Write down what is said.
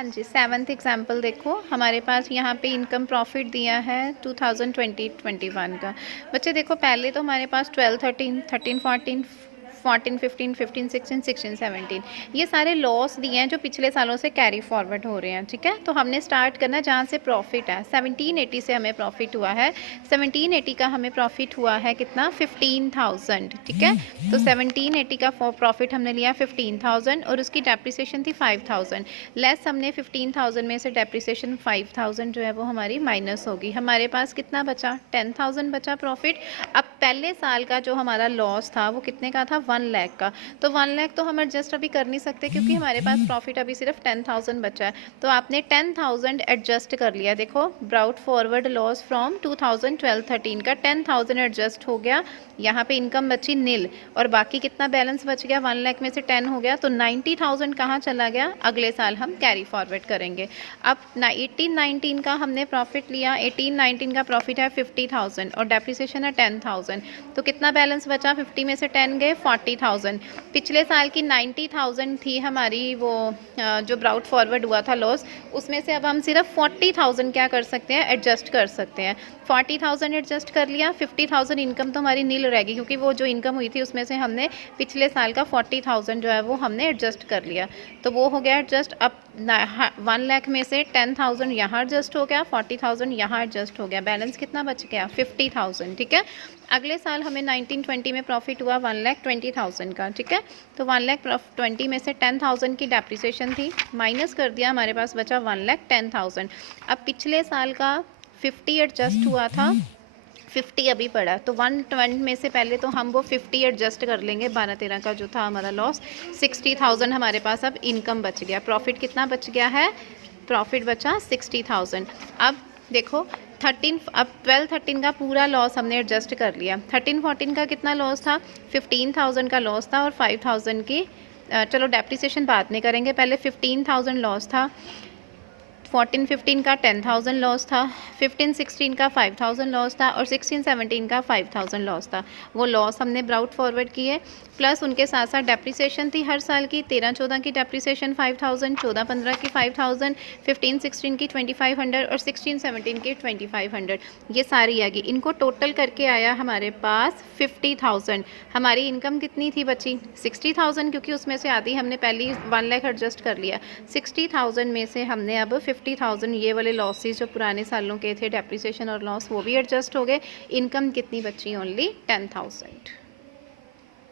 हाँ जी, 7th example देखो, हमारे पास यहाँ पे इनकम प्रॉफिट दिया है 2020-21 का। बच्चे देखो, पहले तो हमारे पास 12, 13, 13, 14, 14, 15, 15, 16, 16, 17 ये सारे लॉस दिए हैं जो पिछले सालों से कैरी फॉरवर्ड हो रहे हैं। ठीक है, तो हमने स्टार्ट करना जहाँ से प्रॉफिट है। 1780 से हमें प्रॉफिट हुआ है। 1780 का हमें प्रॉफिट हुआ है कितना? 15,000। ठीक है, तो 1780 का प्रॉफिट हमने लिया 15,000 और उसकी डेप्रिसिएशन थी 5,000। लेस हमने 15,000 में से डेप्रिसिएशन 5,000 जो है वो हमारी माइनस होगी। हमारे पास कितना बचा? 10,000 बचा प्रॉफिट। अब पहले साल का जो हमारा लॉस था वो कितने का था? 1 लाख का। तो 1 लाख तो हम एडजस्ट अभी कर नहीं सकते क्योंकि हमारे पास प्रॉफिट अभी सिर्फ 10,000 बचा है। तो आपने 10,000 एडजस्ट कर लिया। देखो, ब्राउट फॉरवर्ड लॉस फ्रॉम 2012-13 का 10,000 एडजस्ट हो गया। यहाँ पे इनकम बची नील और बाकी कितना बैलेंस बच गया? 1 लाख में से 10 हो गया तो 90,000 कहाँ चला गया? अगले साल हम कैरी फॉरवर्ड करेंगे। अब 18-19 का हमने प्रॉफिट लिया। 18-19 का प्रॉफिट है 50,000 और डेप्रिसिएशन है 10,000। तो कितना बैलेंस बचा? 50 में से 10 गए 40,000। पिछले साल की 90,000 थी हमारी वो जो ब्राउट फॉरवर्ड हुआ था लॉस, उसमें से अब हम सिर्फ 40,000 क्या कर सकते हैं? एडजस्ट कर सकते हैं। 40,000 एडजस्ट कर लिया। 50,000 इनकम तो हमारी नील रहेगी क्योंकि वो जो इनकम हुई थी उसमें से हमने पिछले साल का 40,000 जो है वो हमने एडजस्ट कर लिया। तो वो हो गया एडजस्ट। अब 1 लाख में से 10,000 यहाँ एडजस्ट हो गया, 40,000 यहाँ एडजस्ट हो गया। बैलेंस कितना बच गया? 50,000। ठीक है, अगले साल हमें 19-20 में प्रॉफिट हुआ 1,20,000 का। ठीक है, तो 1,20,000 में से 10,000 की डेप्रिसिएशन थी, माइनस कर दिया, हमारे पास बचा 1,10,000। अब पिछले साल का 50 एडजस्ट हुआ था, 50 अभी पड़ा, तो 120 में से पहले तो हम वो 50 एडजस्ट कर लेंगे। 12-13 का जो था हमारा लॉस, 60,000 हमारे पास अब इनकम बच गया। प्रॉफिट कितना बच गया है? प्रॉफिट बचा 60,000। अब देखो 12-13 का पूरा लॉस हमने एडजस्ट कर लिया। 13-14 का कितना लॉस था? 15,000 का लॉस था और 5,000 की चलो डेप्रिसिएशन बाद में करेंगे, पहले 15,000 लॉस था। 14-15 का 10,000 लॉस था, 15-16 का 5,000 लॉस था और 16-17 का 5,000 लॉस था। वो लॉस हमने ब्राउट फॉरवर्ड किए, प्लस उनके साथ साथ डेप्रिसिएशन थी हर साल की। 13-14 की डेप्रिसिएशन 5,000, 14-15 की 5,000, 15-16 की 2,500 और 16-17 की 2,500, ये सारी आएगी। इनको टोटल करके आया हमारे पास 50,000। हमारी इनकम कितनी थी बची? 60,000, क्योंकि उसमें से आधी हमने पहली 1 लाख एडजस्ट कर लिया। 60,000 में से हमने अब 50,000 ये वाले लॉसेस जो पुराने सालों के थे, डेप्रिसिएशन और लॉस, वो भी एडजस्ट हो गए। इनकम कितनी बची? ओनली 10,000।